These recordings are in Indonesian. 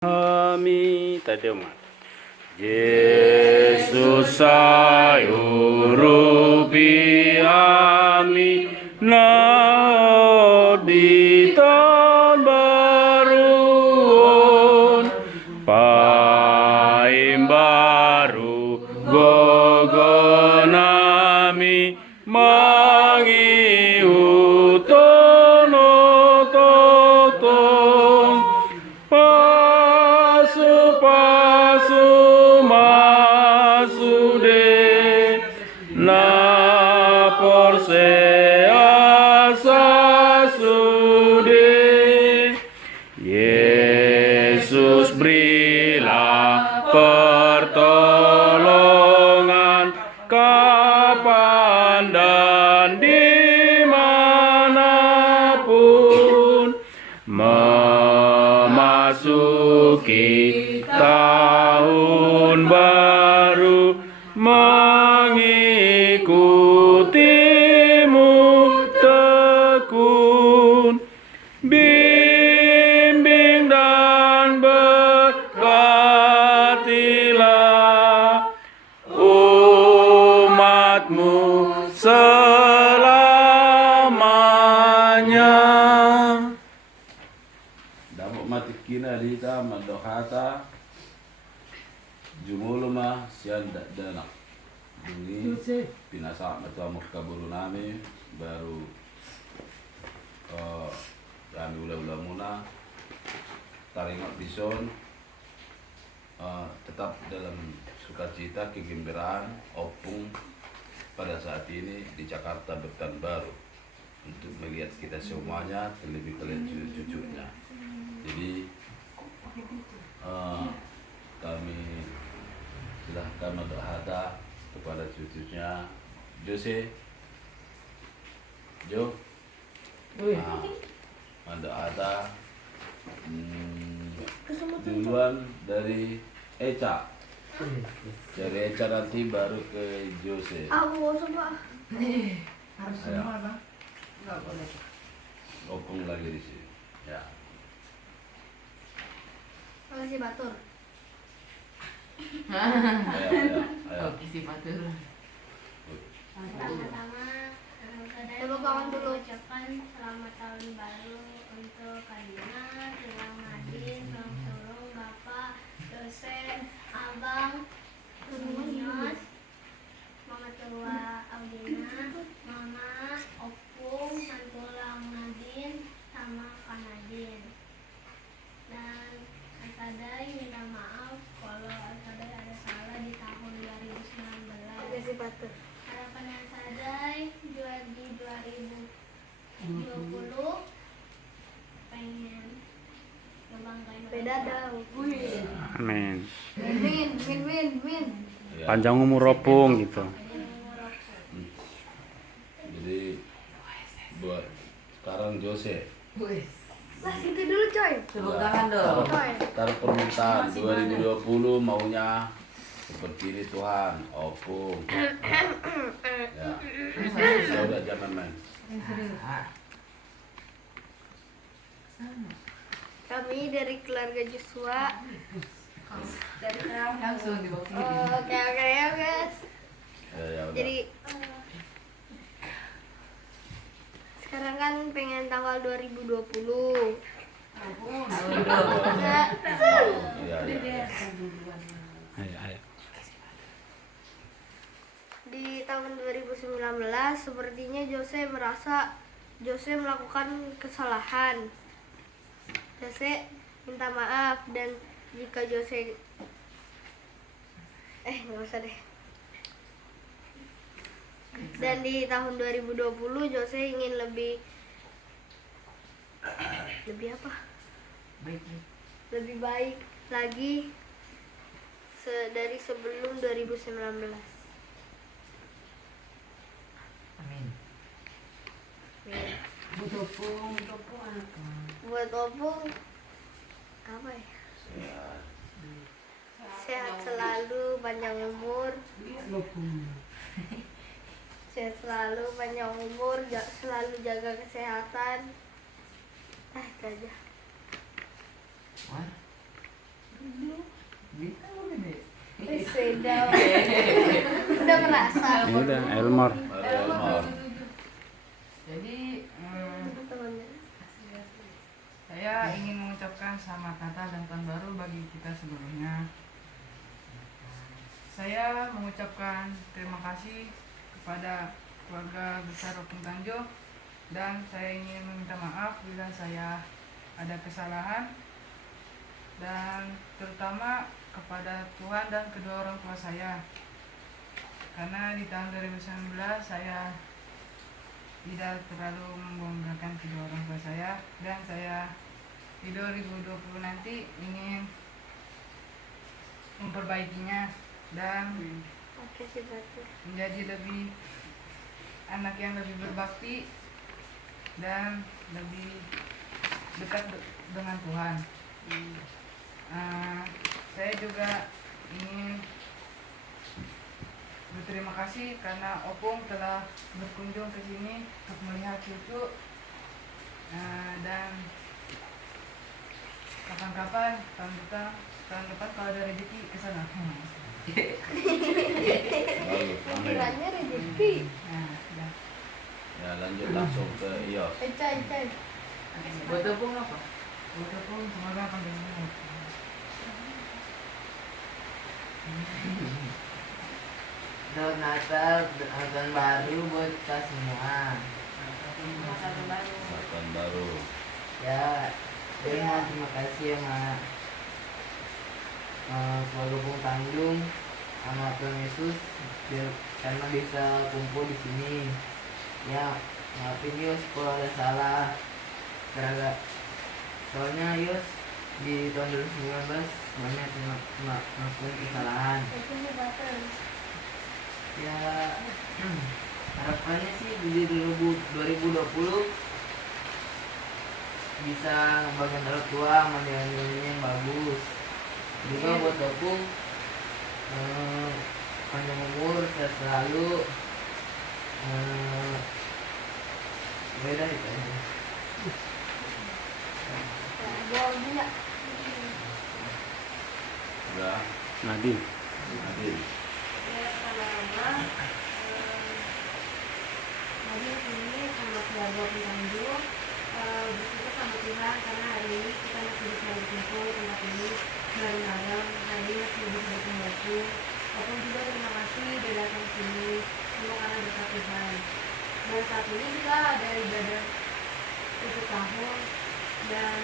Kami tadema Yesus sayurupi ami na di tahun baru paim baru gogonami mangi utono totong pasu masude na porse asa sude Yesus berilah pertolongan kapan dan dimanapun memasuki tahun baru mengikutimu tekun bimbing dan berkatilah umatmu selamanya. Damo matikina dita madohata jumuluma sian danak dungi pinasa matua kaburu nami baru kami ula muna taringot bison tetap dalam sukacita kegembiraan opung pada saat ini di Jakarta Pekanbaru untuk melihat kita semuanya terlebih kalian cucu-cucunya. Jadi kami silahkan mendoakan kepada cucunya Jose Jo mendoakan duluan dari Eca, dari Eca nanti baru ke Jose. Aku coba. Harus semua bang, nggak boleh. Opung lagi di sini. Ya. Makasih Batur. Ayo. Oke si Batur. Pertama-tama coba kawan dulu ucapkan selamat tahun baru untuk Karina, Tulang Nadine, Bang Sulung, Bapak, dosen, Abang, Munyos, Mama Tua Audina, Mama, Opung, Santulang Nadine, sama Kak Nadine. Dan Alkadai minta maaf kalau Alkadai ada salah di tahun 2019. Makasih Batur. Harapan Alkadai di 2020 pengen ngebanggain beda dah. Amin. Win. Ya. Panjang umur opung gitu. Jadi buat sekarang Jose. Lah gitu dulu coy. Tepuk tangan dong. Taruh permintaan 2020 maunya seperti ini Tuhan, opung. Ya. Ya udah jangan main. Kami dari keluarga Joshua. Langsung dibawa sini. Oke ya guys. Ya udah. Jadi sekarang kan pengen tanggal 2020. Enggak. Iya. Ayo. Di tahun 2019 sepertinya Jose melakukan kesalahan. Jose minta maaf dan jika Jose nggak usah deh. Dan di tahun 2020 Jose ingin lebih apa? Lebih baik lagi dari sebelum 2019. Amin. Buat opung apa ya? Sehat selalu, panjang umur. Sehat selalu, panjang umur, selalu jaga kesehatan. Itu aja. udah merasa. Ini udah Elmore. Elmor. Jadi saya ingin mengucapkan selamat Natal dan Tahun Baru bagi kita seluruhnya. Saya mengucapkan terima kasih kepada keluarga besar Opung Tanjung, dan saya ingin meminta maaf bila saya ada kesalahan, dan terutama kepada Tuhan dan kedua orang tua saya, karena di tahun 2019 saya tidak terlalu membanggakan kedua orang tua saya, dan saya di 2020 nanti ingin memperbaikinya dan Oke sih berarti. menjadi lebih anak yang lebih berbakti dan lebih dekat dengan Tuhan. Saya juga ingin berterima kasih karena Opung telah berkunjung ke sini untuk melihat cucu, dan kapan-kapan tahun depan kalau ada rezeki ke sana. Bagus, amin. Kiranya rezeki. Nah, ya. Ya lanjut langsung ke Ios. Cai. Buat Opung apa? Buat Opung semoga akan berjaya. Selamat Natal dan Tahun Baru buat kita semua. Tahun baru. Ya, saya mau terima kasih sama keluarga Opung Tanjung sama Tuhan Yesus karena bisa kumpul di sini. Ya, maafin Yus kalau ada salah. Karena soalnya Yus di tahun 2019 banyak melakukan kesalahan. Ya, harapannya sih di 2020 bisa ngebagian orang tua sama jalan-jalannya yang bagus. Juga buat Opung panjang umur, sehat selalu. Beda itu aja. Boleh. Udah. Nadine. Adil. Ya pertama, hari ini sama keluarga Opung Tanjung bersyukur sama Tuhan karena hari ini kita masih bisa berkumpul di tempat ini bareng-bareng. Hari ini masih bisa berkumpul. Opung juga terima kasih udah datang ke sini, semua karena berkat Tuhan. Dan saat ini kita ada ibadah tutup tahun, dan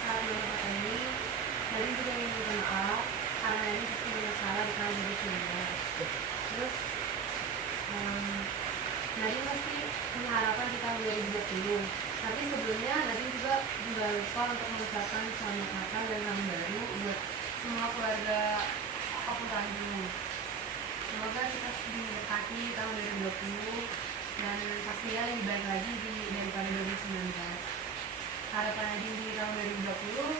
saat melakukan ini Nadine juga ingin minta maaf karena ini pasti banyak salah di tahun 2019. Terus Nadine pasti punya harapan di tahun 2020. Tapi sebelumnya Nadine juga lupa untuk mengucapkan selamat Natal dan tahun baru buat semua keluarga Opung Tanjung. Semoga kita diberkati tahun 2020 dan pastinya lebih baik lagi daripada 2019. Harapan Nadine di tahun 2020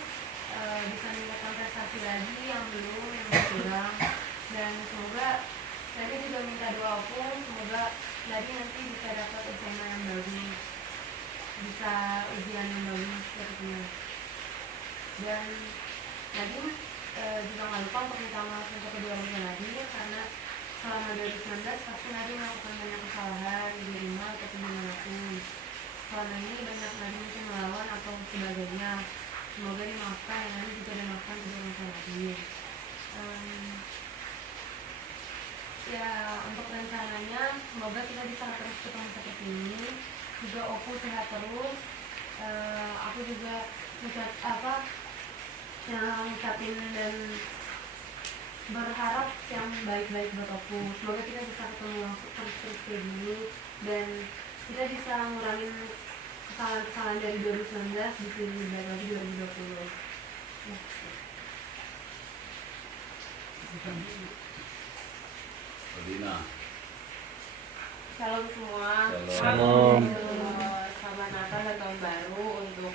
bisa meningkatkan prestasi lagi yang kurang, dan semoga Nadine juga minta doa Opung, semoga Nadine nanti bisa dapat SMA yang bagus, bisa ujian yang bagus sepertinya. Dan Nadine juga nggak lupa untuk minta maaf untuk kedua orang tua Nadine karena selama 2019 pasti Nadine melakukan banyak kesalahan di rumah atau dimanapun. Selama ini banyak Nadine mungkin melawan atau sebagainya. Semoga dimaafkan dan Nadine juga dimaafkan kedua orang tua Nadine. Ya untuk rencananya semoga kita bisa terus ketemu seperti ini. Juga Opung sehat terus. Aku juga ngucapin dan berharap yang baik-baik buat Opung. Semoga kita bisa ketemu langsung terus kayak gini, dan kita bisa ngurangin kesalahan-kesalahan dari 2019 di sini dan lagi 2020. Ya. Adina. Shalom semua. Shalom. Selamat Natal dan Tahun Baru untuk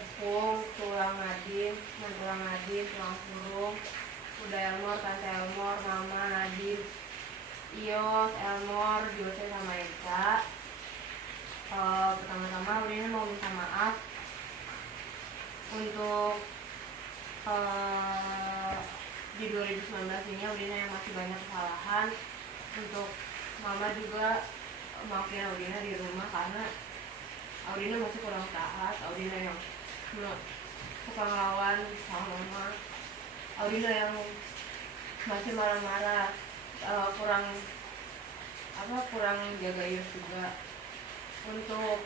Opung, tulang Nadine, tulang Surung, Uda Elmor, Tante Elmor, Mama Nadine, Ios, Elmor, Jose sama Eka. Pertama-tama Udin mau minta maaf untuk di 2019 ini Audina yang masih banyak kesalahan. Untuk mama juga maafin Audina di rumah karena Audina masih kurang taat. Audina yang suka ngelawan sama mama. Audina yang masih marah-marah, kurang jaga Yos juga. Untuk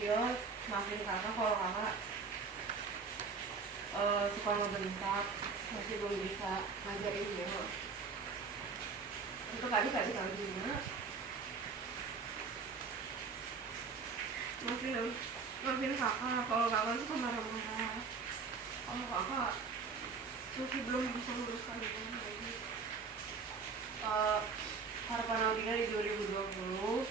Yos, maafin kakak kalau kakak suka ngebentak, masih belum bisa ngajarin Yos. Untuk adik-adik Audina, maafin kakak kalau kakak suka marah-marah, kalau kakak masih belum bisa luruskan dengan baik. Harapan Audina di 2020,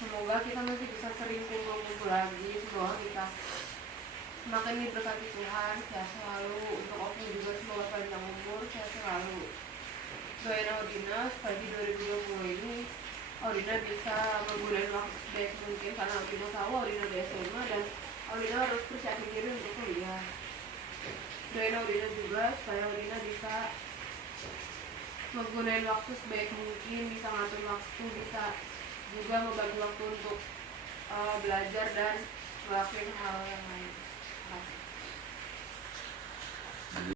semoga kita masih bisa sering kumpul-kumpul lagi. Semoga kita semakin diberkati Tuhan, sehat selalu. Untuk Opung juga semoga panjang umur, sehat selalu. Doain Audina supaya di 2020 ini Audina bisa menggunakan waktu sebaik mungkin, karena Audina tahu Audina udah SMA dan Audina harus persiapin diri untuk kuliah. Doain Audina juga supaya Audina bisa menggunakan waktu sebaik mungkin, bisa ngatur waktu, bisa juga membagi waktu untuk belajar dan melakukan hal yang lain. Terima kasih.